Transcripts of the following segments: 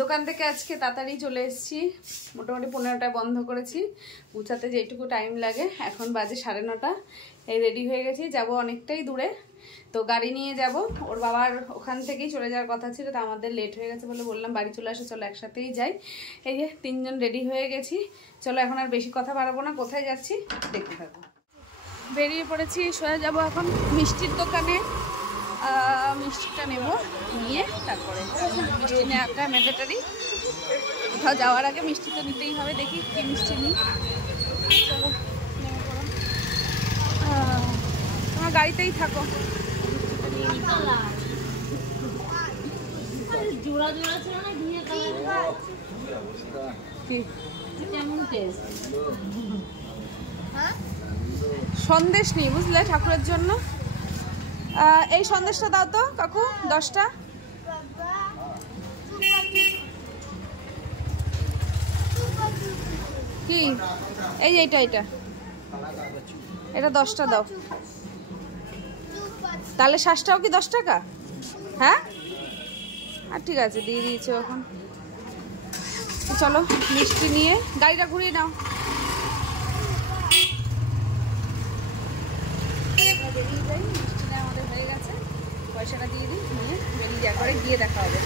দোকান থেকে আজকে তাড়াতাড়ি চলে এসেছি, মোটামুটি 15টায় বন্ধ করেছি, পৌঁছাতে যেটুকু টাইম লাগে। এখন বাজে 9:30। এই রেডি হয়ে গেছি, যাব অনেকটাই দূরে, তো গাড়ি নিয়ে যাব। ওর বাবার ওখান থেকেই চলে যাওয়ার কথা ছিল, তো আমাদের লেট হয়ে গেছে বলে বললাম বাড়ি চলে আসো, চলো একসাথেই যাই। এই যে 3জন রেডি হয়ে গেছি, চলো এখন আর বেশি কথা বাড়াবো না, কোথায় যাচ্ছি দেখতে থাকবো। বেরিয়ে পড়েছি, সোজা যাবো এখন মিষ্টির দোকানে, মিষ্টিটা নেব, নিয়ে তারপরে মিষ্টি নেওয়াটা ম্যান্ডেটারি। কোথাও যাওয়ার আগে মিষ্টি তো নিতেই হবে, দেখি কী মিষ্টি নিই। চলো তোমার গাড়িতেই থাকো। সন্দেশ নিই বুঝলে ঠাকুরের জন্য। এই সন্দেশটা দাও তো কাকু, 10টা। কি এই যে এটা 10টা দাও। তাহলে শ্বাসটাও কি 10 টাকা? হ্যাঁ আর ঠিক আছে, দিয়ে দিয়েছো এখন। চলো মিষ্টি নিয়ে গাড়িটা ঘুরিয়ে নাও। বেরিয়ে যাই, মিষ্টি নেওয়া আমাদের হয়ে গেছে, পয়সাটা দিয়ে দিই, নিয়ে বেরিয়ে যা করে গিয়ে দেখা হবে।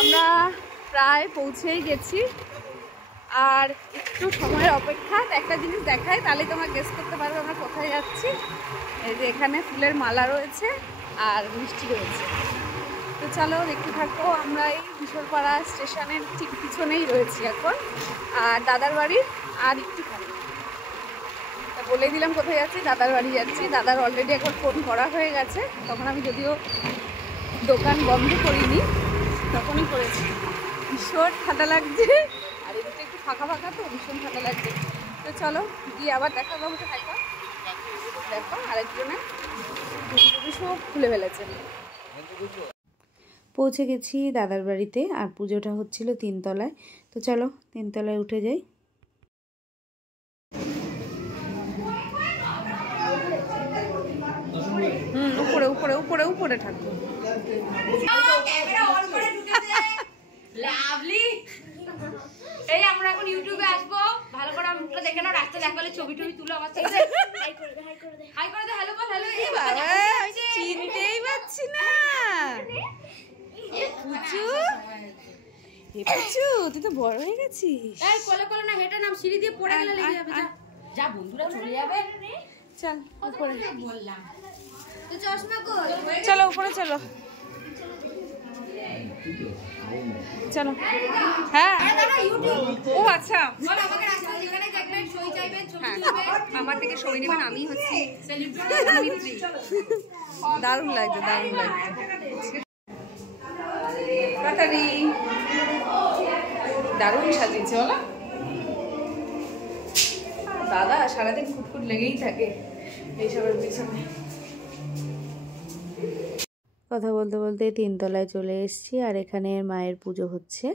আমরা প্রায় পৌঁছেই গেছি, আর একটু সময়ের অপেক্ষা। একটা জিনিস দেখাই, তাহলে তোমরা গেস করতে পারবে আমরা কোথায় যাচ্ছি। এই যে এখানে ফুলের মালা রয়েছে আর মিষ্টি রয়েছে, তো চলো দেখতে থাকো। আমরা এই কিশোরপাড়া স্টেশনের ঠিক পিছনেই রয়েছি এখন, আর দাদার বাড়ির আর একটুখানি। তা বলে দিলাম কোথায় যাচ্ছি, দাদার বাড়ি যাচ্ছি। দাদার অলরেডি একবার ফোন করা হয়ে গেছে, তখন আমি যদিও দোকান বন্ধ করিনি, তখনই করেছি। ভীষণ ঠান্ডা লাগছে, আর এদিকে একটু ফাঁকা ফাঁকা, তো ভীষণ ঠান্ডা লাগছে। তো চলো গিয়ে আবার দেখা পাবো। দেখা দেখো আরেকজনে সব খুলে ফেলেছে। পৌঁছে গেছি দাদার বাড়িতে, আর পুজোটা হচ্ছিল 3 তলায়। তো চলো 3 তলায় উঠে যাই। উপরে উপরে উপরে উপরে থাকবো। এই আমরা এখন ইউটিউবে আসবো, ভালো করে মুখটা দেখে নাও, রাস্তা দেখালে ছবি টবি তুলো আমার সাথে। হাই করে দে, হাই করে দে, হ্যালো বল, হ্যালো। এই বাবা চিনতেই পাচ্ছি না। পুচু তুই তো বড় হয়ে গেছিস। এই কোলে কোলে না, হেঁটে নাম, সিঁড়ি দিয়ে পড়ে গেলে লেগে যাবে। যা বন্ধুরা চলে যাবে, চল উপরে বললাম তো। চশমা কই? চলো উপরে চলো, চলো। হ্যাঁ ও আচ্ছা, আমার থেকে সই নেবেন, আমি হচ্ছি দারুণ লাগছে, দারুণ লাগছে। তাড়াতাড়ি, দারুণ সাজিয়েছে বলো। দাদা সারাদিন খুটখুট লেগেই থাকে এইসবের পিছনে। কথা বলতে বলতে 3 তলায় চলে এসেছি, আর এখানে মায়ের পুজো হচ্ছে।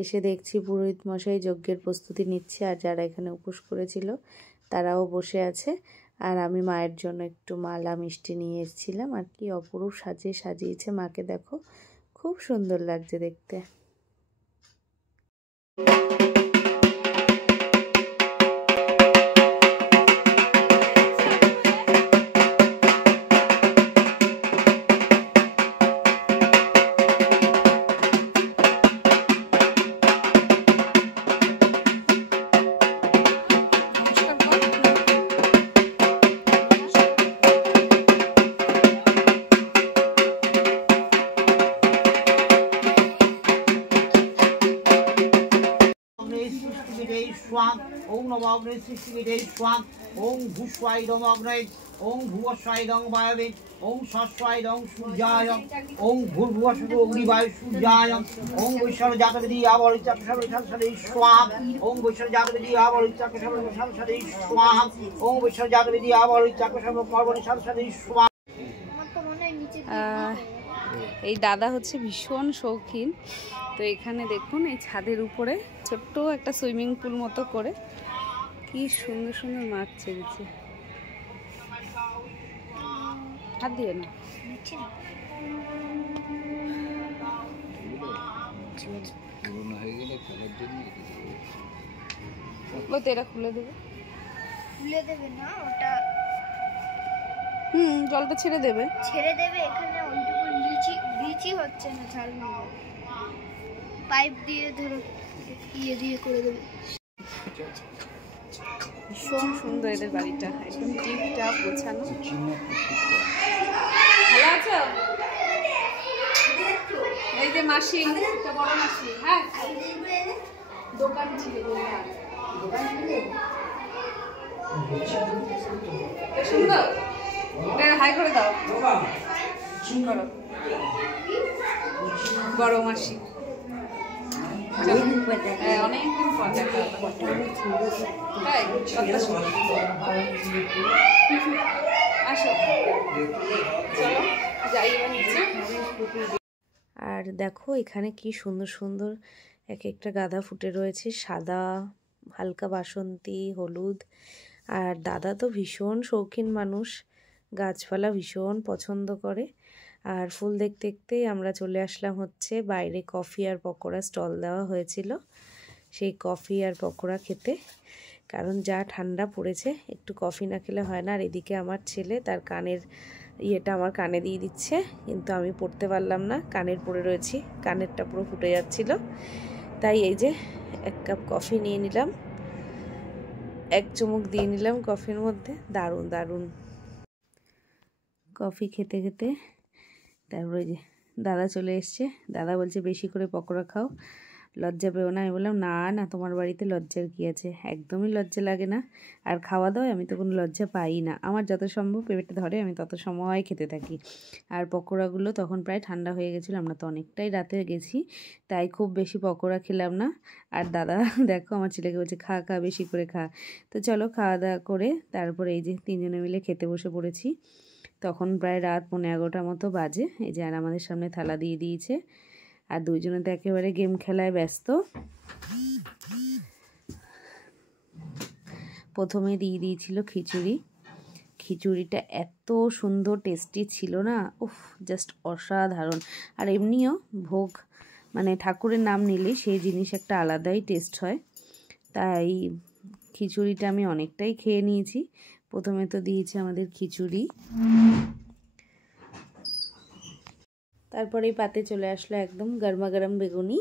এসে দেখছি পুরোহিত মশাই যজ্ঞের প্রস্তুতি নিচ্ছে, আর যারা এখানে উপোস করেছিল তারাও বসে আছে। আর আমি মায়ের জন্য একটু মালা মিষ্টি নিয়ে এসেছিলাম, আর কি অপরূপ সাজিয়েছে মাকে, দেখো খুব সুন্দর লাগছে দেখতে। ओम नमो अग्ने सृष्टिविदे स्वाम ओम भूस्वाइदम अग्ने ओम भुवस्वाइदं वायवे ओम सस्वाइदं सूर्याय ओम भूर्भुवस्सु अग्निवायु सूर्याय ओम वैश्वर जातविधि आवलिचक्षसरे स्वाम ओम वैश्वर जातविधि आवलिचक्षसरे स्वाम ओम वैश्वर जातविधि आवलिचक्षसरे स्वाम। এই দাদা হচ্ছে ভীষণ শৌখিন, তো এখানে দেখুন এই ছাদের উপরে ছোট্ট একটা সুইমিং পুল মতো করে কি সুন্দর সুন্দর মাছ ছেড়েছে। হাত দিও না। ও তো এটা খুলে দেবে। খুলে দেবে না, ওটা জলটা ছেড়ে দেবে। ছেড়ে দেবে। এখানে ওইটুকু লিচি হচ্ছে না, ছাড়বে পাইপ দিয়ে ধরো ইয়ে দিয়ে করে দেবে। ভীষণ সুন্দর এদের বাড়িটা, একদম টিপটাপ গোছানো। ভালো আছো? এই যে মাসি, এটা বড় মাসি। হ্যাঁ, দোকান ছিল, দোকান ছিল। সুন্দর, এটা হাই করে দাও। করো, বড় মাসি। অনেকদিন পর দেখা আসো, চলো যাই এবার নিচে। আর দেখো এখানে কি সুন্দর সুন্দর এক একটা গাঁদা ফুটে রয়েছে, সাদা, হালকা বাসন্তী, হলুদ। আর দাদা তো ভীষণ শৌখিন মানুষ, গাছপালা ভীষণ পছন্দ করে। আর ফুল দেখতে দেখতেই আমরা চলে আসলাম হচ্ছে বাইরে, কফি আর পকোড়া স্টল দেওয়া হয়েছিল, সেই কফি আর পকোড়া খেতে। কারণ যা ঠান্ডা পড়েছে, একটু কফি না খেলে হয় না। আর এদিকে আমার ছেলে তার কানের ইয়েটা আমার কানে দিয়ে দিচ্ছে, কিন্তু আমি পড়তে পারলাম না, কানের পড়ে রয়েছি, কানেরটা পুরো ফুটে যাচ্ছিল। তাই এই যে এক কাপ কফি নিয়ে নিলাম, এক চুমুক দিয়ে নিলাম কফির মধ্যে। দারুণ দারুণ কফি খেতে খেতে তারপরে যে দাদা চলে এসছে। দাদা বলছে বেশি করে পকোড়া খাও, লজ্জা পেও না। আমি বললাম না না, তোমার বাড়িতে লজ্জার কী আছে, একদমই লজ্জা লাগে না। আর খাওয়া দাওয়ায় আমি তো কোনো লজ্জা পাই না, আমার যত সম্ভব পেটে ধরে আমি তত সময় খেতে থাকি। আর পকোড়াগুলো তখন প্রায় ঠান্ডা হয়ে গেছিলো, আমরা তো অনেকটাই রাতে গেছি, তাই খুব বেশি পকোড়া খেলাম না। আর দাদা দেখো আমার ছেলেকে বলছে খা খা, বেশি করে খা। তো চলো খাওয়া দাওয়া করে তারপরে এই যে তিনজনে মিলে খেতে বসে পড়েছি। তখন প্রায় রাত 11:30 মতো বাজে। এই যে আর আমাদের সামনে থালা দিয়ে দিয়েছে, আর দুইজনে তো একেবারে গেম খেলায় ব্যস্ত। প্রথমে দিয়ে দিয়েছিল খিচুড়ি। খিচুড়িটা এত সুন্দর টেস্টি ছিল না, উফ, জাস্ট অসাধারণ। আর এমনিও ভোগ মানে ঠাকুরের নাম নিলে সেই জিনিস একটা আলাদাই টেস্ট হয়, তাই খিচুড়িটা আমি অনেকটাই খেয়ে নিয়েছি। প্রথমে তো দিয়েছে আমাদের খিচুড়ি, তারপরেই পাতে চলে আসলো একদম গরমা গরম বেগুনি।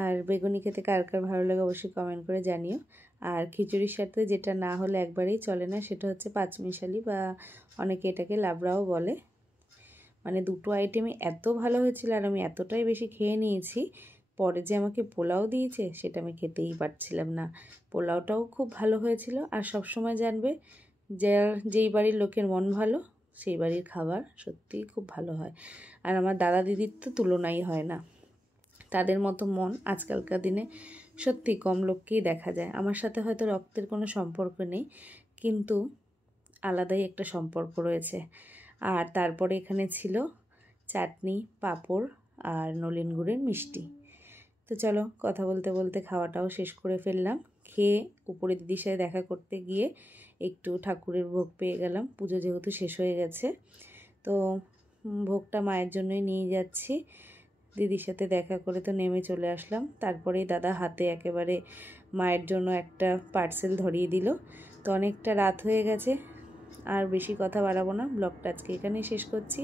আর বেগুনি খেতে কার কার ভালো লাগে অবশ্যই কমেন্ট করে জানিও। আর খিচুড়ির সাথে যেটা না হলে একবারেই চলে না, সেটা হচ্ছে পাঁচমিশালি, বা অনেকে এটাকে লাবড়াও বলে। মানে দুটো আইটেমই এত ভালো হয়েছিল, আর আমি এতটাই বেশি খেয়ে নিয়েছি, পরে যে আমাকে পোলাও দিয়েছে সেটা আমি খেতেই পারছিলাম না। পোলাওটাও খুব ভালো হয়েছিল। আর সবসময় জানবে যেই বাড়ির লোকের মন ভালো, সেই বাড়ির খাবার সত্যিই খুব ভালো হয়। আর আমার দাদা দিদির তো তুলনাই হয় না, তাদের মতো মন আজকালকার দিনে সত্যি কম লোককেই দেখা যায়। আমার সাথে হয়তো রক্তের কোনো সম্পর্ক নেই, কিন্তু আলাদাই একটা সম্পর্ক রয়েছে। আর তারপরে এখানে ছিল চাটনি, পাঁপড় আর নলেন গুড়ের মিষ্টি। তো চলো কথা বলতে বলতে খাওয়াটাও শেষ করে ফেললাম। খেয়ে উপরে দিদির সাথে দেখা করতে গিয়ে একটু ঠাকুরের ভোগ পেয়ে গেলাম, পুজো যেহেতু শেষ হয়ে গেছে, তো ভোগটা মায়ের জন্যই নিয়ে যাচ্ছি। দিদির সাথে দেখা করে তো নেমে চলে আসলাম। তারপরেই দাদা হাতে একেবারে মায়ের জন্য একটা পার্সেল ধরিয়ে দিল। তো অনেকটা রাত হয়ে গেছে, আর বেশি কথা বাড়াবো না, ব্লগটা আজকে এখানেই শেষ করছি।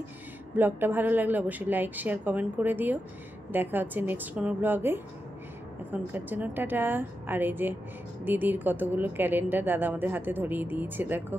ব্লগটা ভালো লাগলে অবশ্যই লাইক, শেয়ার, কমেন্ট করে দিও। দেখা হচ্ছে নেক্সট কোনো ব্লগে। এখনকার জন্য টাটা। আর এই যে দিদির কতগুলো ক্যালেন্ডার দাদা আমাদের হাতে ধরিয়ে দিয়েছে, দেখো।